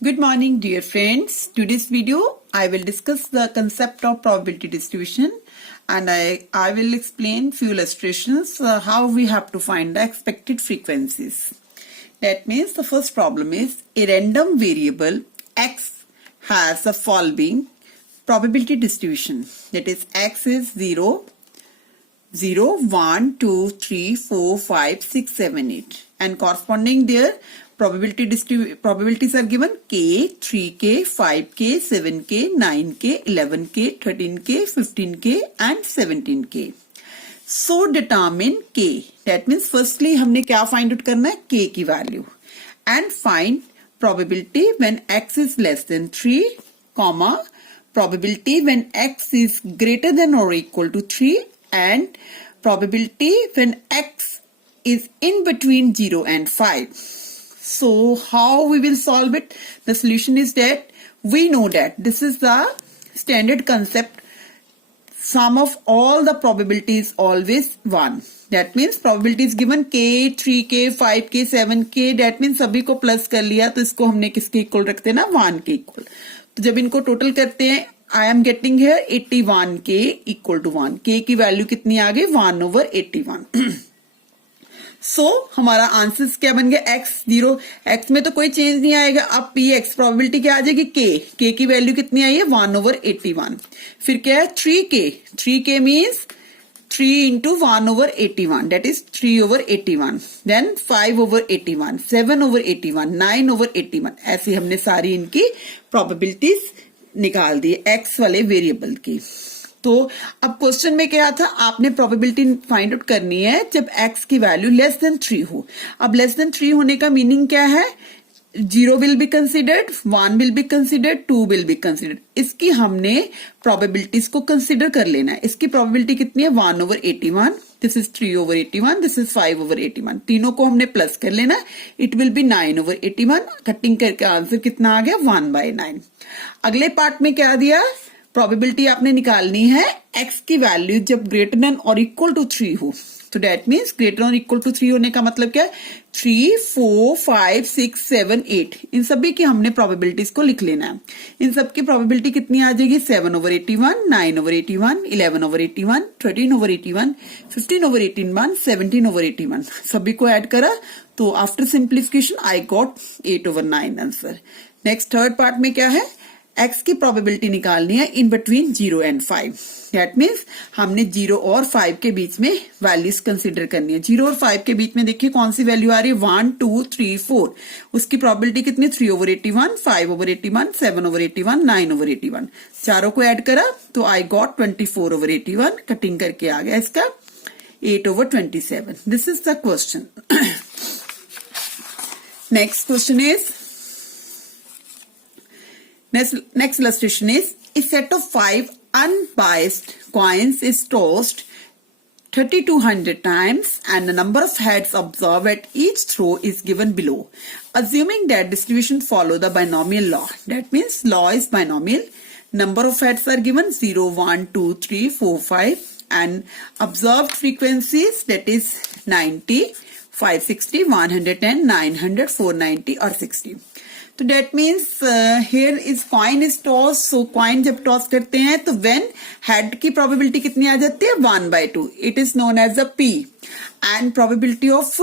Good morning, dear friends. Today's video, I will discuss the concept of probability distribution and I will explain few illustrations how we have to find the expected frequencies. That means the first problem is a random variable x has the following probability distribution. That is x is 0, 0, 1, 2, 3, 4, 5, 6, 7, 8 and corresponding their probabilities are given k, 3k, 5k, 7k, 9k, 11k, 13k, 15k and 17k. So determine k. That means firstly हमने क्या find out करना है k की value and find probability when x is less than 3, comma probability when x is greater than or equal to 3 and probability when x is in between 0 and 5. So how we will solve it? The solution is that we know that this is the standard concept. Sum of all the probability is always 1. That means probability is given k, 3k, 5k, 7k. That means सभी को plus कर लिया तो इसको हमने किसके equal रखते हैं ना 1 के इक्वल. तो जब इनको टोटल करते हैं I am getting here 81k equal to 1. k की वैल्यू कितनी आ गई 1/81. सो हमारा आंसर क्या बन गया x 0. x में तो कोई चेंज नहीं आएगा. अब px प्रोबेबिलिटी क्या आ जाएगी k की वैल्यू कितनी आई है 1/81. फिर क्या है 3k means 3 into 1/81 that is 3/81. Then 5/81, 7/81, 9/81. ऐसे हमने सारी इनकी प्रोबेबिलिटीज निकाल दी x वाले वेरिएबल की. तो अब क्वेश्चन में क्या था आपने प्रोबेबिलिटी फाइंड आउट करनी है जब x की वैल्यू लेस देन 3 हो. अब लेस देन 3 होने का मीनिंग क्या है 0 will be considered, 1 will be considered, 2 will be considered. इसकी हमने प्रोबेबिलिटीज को कंसिडर कर लेना है. इसकी प्रोबेबिलिटी कितनी है 1/81. This is 3/81. This is 5/81. तीनों को हमने प्लस कर लेना. It will be 9/81. कटिंग करके आंसर कितना आ गया 1/9. अगले पार्ट में क्या दिया प्रोबेबिलिटी आपने निकालनी है x की वैल्यू जब ग्रेटर देन और इक्वल टू 3 हो. तो दैट मीन्स ग्रेटर और इक्वल टू 3 होने का मतलब क्या है 3, 4, 5, 6, 7, 8 इन सभी की हमने प्रोबेबिलिटीज को लिख लेना है. इन सब की प्रोबेबिलिटी कितनी आ जाएगी 7/81, 9/81, 11/81, 13/81, 15/81, 17/81. सभी को ऐड करा तो after simplification I got 8/9 answer. Next third part में क्या है x की प्रोबेबिलिटी निकालनी है in between 0 and 5. That means हमने 0 और 5 के बीच में वैल्यूज कंसीडर करनी है. 0 और 5 के बीच में देखिए कौन सी वैल्यू आ रही है 1, 2, 3, 4. उसकी प्रोबेबिलिटी कितनी 3/81, 5/81, 7/81, 9/81. चारों को ऐड करा तो आई गॉट 24/81. कटिंग करके आ गया इसका 8/27. This is the question. Next question is Next illustration is a set of 5 unbiased coins is tossed 3200 times and the number of heads observed at each throw is given below. Assuming that distribution follow the binomial law. That means law is binomial. Number of heads are given 0, 1, 2, 3, 4, 5 and observed frequencies that is 90, 560, 110, 900, 490 or 60. तो that means here is coin is toss. So coin जब toss करते हैं तो when head की probability कितनी आ जाती है 1/2. It is known as the P. And probability of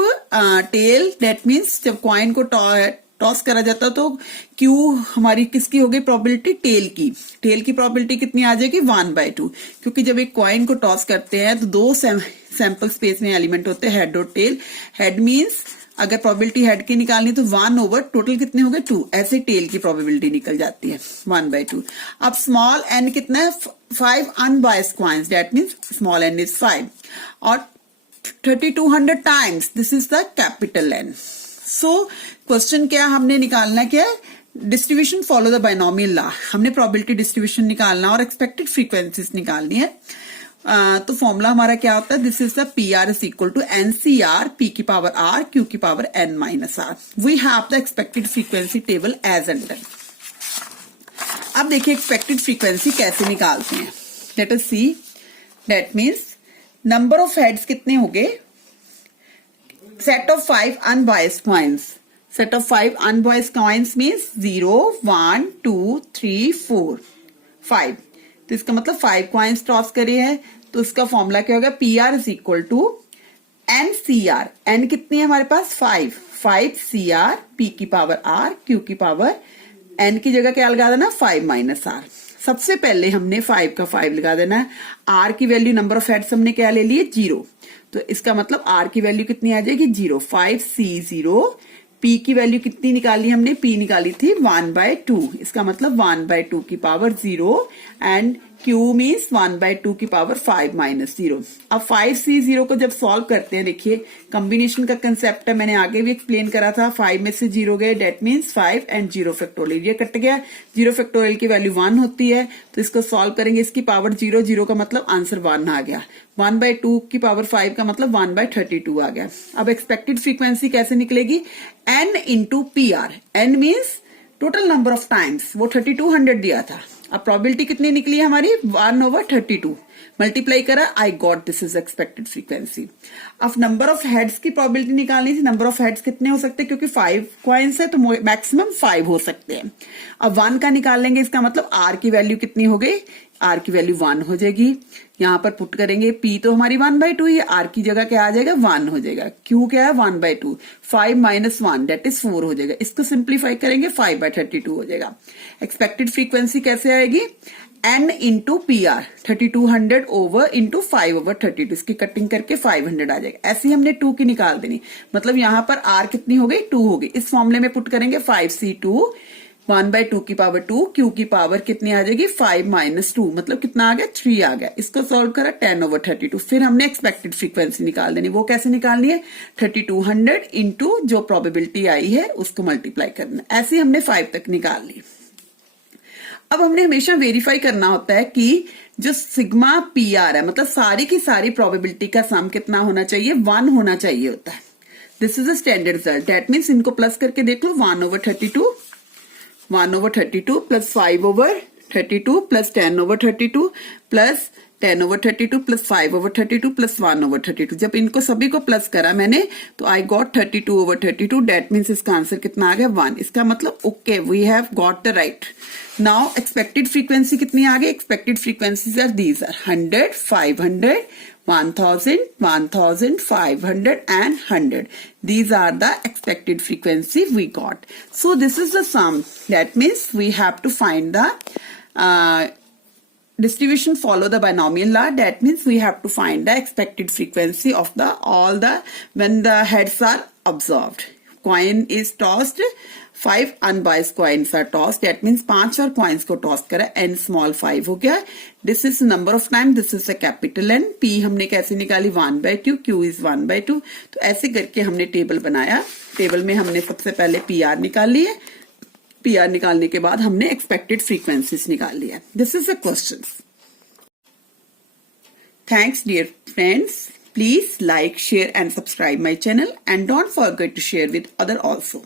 tail that means जब कॉइन को टॉस करा जाता तो क्यू हमारी किसकी हो गई प्रोबेबिलिटी टेल की. टेल की प्रोबेबिलिटी कितनी आ जाएगी 1/2. क्योंकि जब एक कॉइन को टॉस करते हैं तो दो सैंपल स्पेस में एलिमेंट होते हैं हेड और टेल. हेड मीन्स अगर प्रोबेबिलिटी हेड की निकालनी तो 1 ओवर टोटल कितने हो गए 2. ऐसे टेल की प्रोबेबिलिटी निकल जाती है 1/2. अब स्मॉल एन कितना है 5 unbiased coins. That means small N is 5 और 3200 times. This is the capital N. So question क्या हमने निकालना क्या है distribution follow the binomial law. हमने प्रोबेबिलिटी डिस्ट्रीब्यूशन निकालना और एक्सपेक्टेड फ्रीक्वेंसीज निकालनी है. तो फॉर्मूला हमारा क्या होता है this is the PR is equal to NCR P की पावर R Q की power N-R. We have the expected frequency table as under. अब देखिए एक्सपेक्टेड फ्रीक्वेंसी कैसे निकालते हैं. Let us see. That means number of heads कितने हो गए set of 5 unbiased coins. Set of 5 unbiased coins means 0, 1, 2, 3, 4, 5. तो इसका मतलब 5 कॉइन्स टॉस करे है, तो इसका फॉर्मूला क्या होगा? PR is equal to NCR. N कितनी है हमारे पास? 5 CR, P की पावर R, Q की पावर N की जगह क्या लगा देना? 5 माइनस R. सबसे पहले हमने 5 का 5 लगा देना है. R की वैल्यू नंबर ऑफ हेड्स हमने क्या ले लिए? 0. तो इसका मतलब R की वैल्यू कितनी आ जाएगी? 0. 5C0. P की वैल्यू कितनी निकाली हमने? P निकाली थी 1/2. इसका मतलब 1/2 की पावर 0 एंड Q मीन्स 1/2 की पावर 5 माइनस 0. अब 5C0 को जब सॉल्व करते हैं, देखिए कॉम्बिनेशन का कंसेप्ट है, मैंने आगे भी एक्सप्लेन करा था. 5 में से 0 गए, डेट मीन्स 5 एंड 0 फैक्टोरियल. ये कट गया. 0 फैक्टोरियल की वैल्यू 1 होती है, तो इसको सॉल्व करेंगे. इसकी पावर 0, 0 का मतलब आंसर 1 आ गया. 1/2 की पावर 5 का मतलब 1/32 आ गया. अब एक्सपेक्टेड फ्रीक्वेंसी कैसे निकलेगी? N into PR. N means total number of times. वो 3200 दिया था. अब प्रोबेबिलिटी कितनी निकली है हमारी? 1/32. मल्टीप्लाई करा, I got this is expected frequency. अब नंबर ऑफ हेड्स की प्रोबेबिलिटी निकालनी थी. नंबर ऑफ हेड्स कितने हो सकते हैं? क्योंकि 5 कॉइन्स है तो मैक्सिमम 5 हो सकते हैं. अब 1 का निकाल लेंगे. इसका मतलब R की वैल्यू कितनी हो गई? R की वैल्यू 1 हो जाएगी. यहां पर पुट करेंगे. P तो हमारी 1/2 है. R की जगह क्या आ जाएगा? 1 हो जाएगा. Q क्या है? 1/2. 5 माइनस 1 डेट इज 4 हो जाएगा. इसको सिंप्लीफाई करेंगे, 5/32 हो जाएगा. एक्सपेक्टेड फ्रीक्वेंसी कैसे आएगी? N into PR. 3200 over into 5/32. इसकी कटिंग करके 500 आ जाएगा. ऐसे ही हमने 2 की निकाल देनी. मतलब यहां पर R कितनी हो गई? 2 हो गई. इस फॉर्मूले में पुट करेंगे 5C2 1/2 की पावर 2. Q की पावर कितनी आ जाएगी? 5 माइनस 2. मतलब कितना आ गया? 3 आ गया. इसको सॉल्व करा, 10/32. फिर हमने एक्सपेक्टेड फ्रीक्वेंसी निकाल देनी. वो कैसे निकालनी है? 3200 इंटू जो प्रोबेबिलिटी आई है उसको मल्टीप्लाई करना. ऐसे ही हमने 5 तक निकाल ली. अब हमने हमेशा वेरीफाई करना होता है कि जो सिग्मा PR है, मतलब सारी की सारी प्रोबेबिलिटी का सम कितना होना चाहिए? 1 होना चाहिए होता है. This is a standard result. That means इनको प्लस करके देख लो. 1/32 1/32 plus 5/32 plus 10/32 plus 10/32 plus 5/32 plus 1/32. जब इनको सभी को प्लस करा मैंने तो आई गॉट 32/32. डेट मीन्स इसका आंसर कितना आ गया? 1. इसका मतलब okay, we have got the right. Now expected frequency कितनी आ गई? Expected frequencies are these are 100, 500, 1000, 1500 and 100. These are the expected frequency we got. So this is the sum. That means we have to find the distribution, follow the binomial law. That means we have to find the expected frequency of when the heads are observed. Coin is tossed. 5 unbiased coins are tossed. That means 5 और coins को toss करा. N small 5 हो गया. This is number of time. This is a capital N. P हमने कैसे निकाली? 1/2. Q is 1/2. तो ऐसे करके हमने टेबल बनाया. टेबल में हमने सबसे पहले PR निकाल ली है. PR निकालने के बाद हमने एक्सपेक्टेड फ्रीक्वेंसीज निकाल लिया. This is a question. Thanks dear friends. Please like, share and subscribe my channel and don't forget to share with other also.